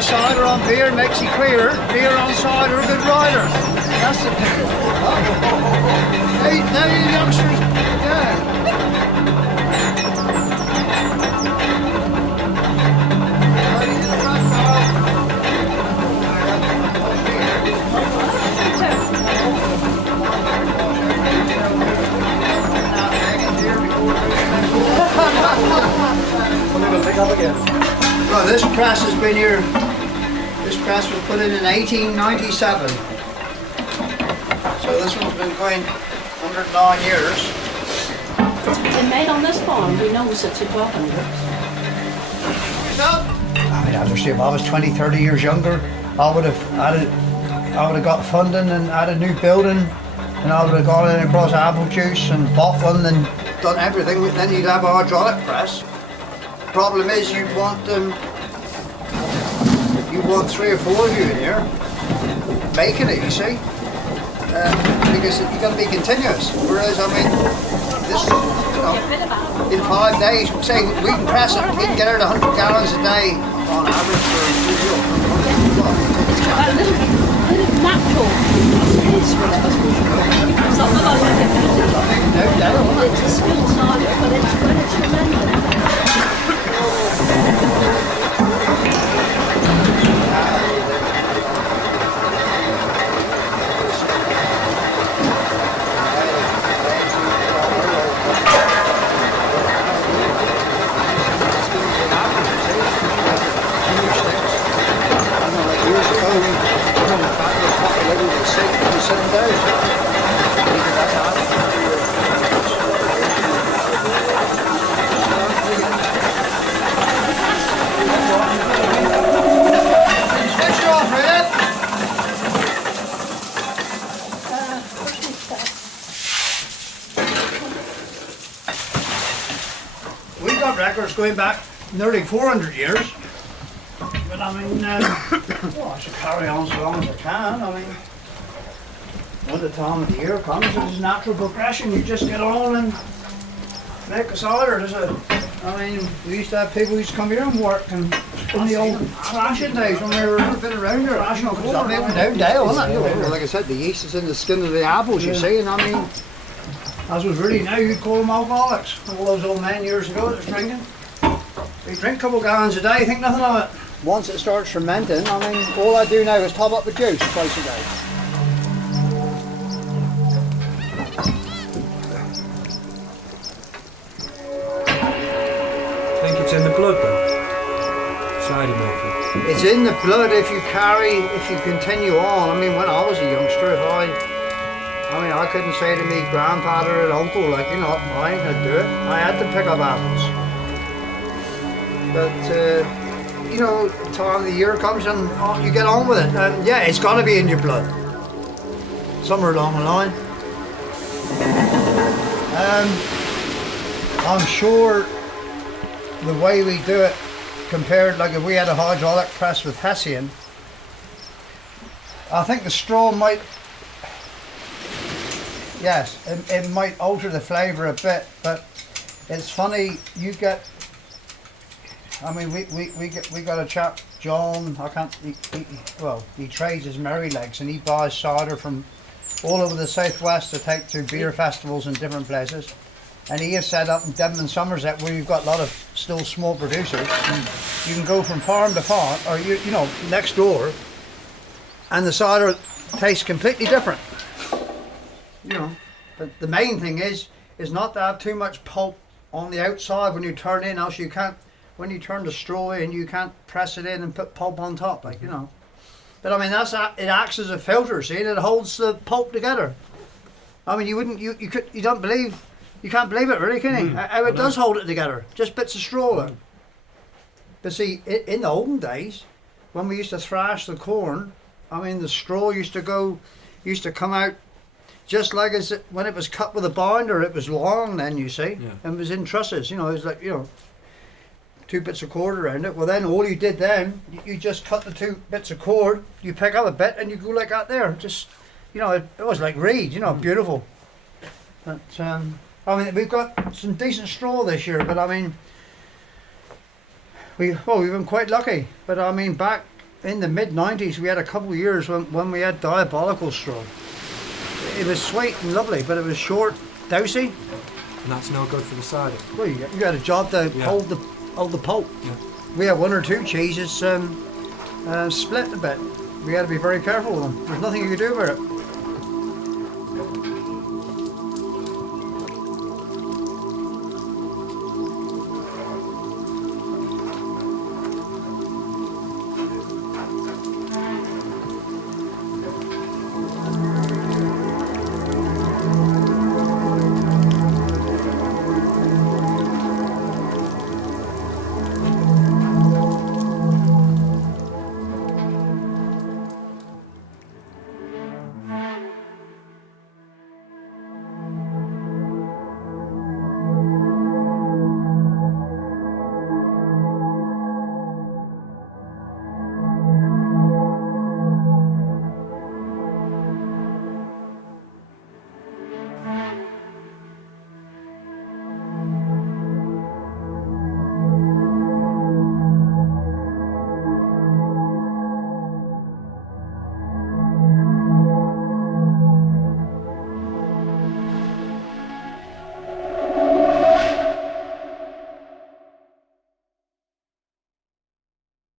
Cider on beer makes you queer. Beer on cider, good rider. That's it. Hey, now you youngsters, yeah. this press has been here. This press was put in 1897. So this one's been going 109 years. It's been made on this farm. We know it's a 1200. I mean, obviously, if I was 20, 30 years younger, I would have got funding and had a new building, and I would have gone in across apple juice and bought one and done everything. Then you'd have a hydraulic press. Problem is, you want 3 or 4 of you in here making it. You see, because you've got to be continuous. Whereas, I mean, this, in 5 days, say we can press it, we can get out 100 gallons a day on average for a little natural taste with it. Something like it's a still cider, but it's tremendous. We've got records going back nearly 400 years. But I mean, well, I should carry on so long as I can. I mean, when the time of the year comes, it's natural progression. You just get on and make a cider. I mean, we used to have people who used to come here and work, and in the old thrashing days when we were been around here, thrashing on down dale, isn't it? Well, like I said, the yeast is in the skin of the apples, you see, and I mean, as was really now, you'd call them alcoholics. All those old men years ago that was drinking. They drink a couple gallons a day, think nothing of it. Once it starts fermenting, I mean, all I do now is top up with juice twice a day. I think it's in the blood then. Cider making. It's in the blood if you continue on. I mean, when I was a youngster, I couldn't say to me grandfather and uncle, like, you know, I ain't gonna do it. I had to pick up apples. But, you know, the time of the year comes and you get on with it. And yeah, it's got to be in your blood. Somewhere along the line. I'm sure the way we do it compared, like if we had a hydraulic press with Hessian, I think the straw might, yes, it might alter the flavour a bit, but it's funny, you get, I mean, we got a chap, John, he trades his Merry Legs and he buys cider from all over the southwest to take to beer festivals in different places. And he has set up in Devon and Somerset where you've got a lot of still small producers. And you can go from farm to farm, or you know, next door, and the cider tastes completely different. You know, but the main thing is not to have too much pulp on the outside when you turn in, else you can't. When you turn the straw in, you can't press it in and put pulp on top, like, you know. But I mean, it acts as a filter, see, and it holds the pulp together. I mean, you can't believe it, really, can you? How it does hold it together, just bits of straw. Like. But see, in the olden days, when we used to thrash the corn, I mean, the straw used to come out just like when it was cut with a binder. It was long then, you see, and it was in trusses. You know, it was like, you know, 2 bits of cord around it. Well, then all you did then, you just cut the 2 bits of cord, you pick up a bit, and you go like that there. Just, you know, it was like reed, you know, beautiful. But I mean, we've got some decent straw this year, but I mean, we've been quite lucky. But I mean, back in the mid-90s, we had a couple of years when we had diabolical straw. It was sweet and lovely, but it was short, dousey. And that's no good for the cider. Well, you got a job to hold the pulp. Yeah. We had 1 or 2 cheeses split a bit. We had to be very careful with them. There's nothing you could do about it.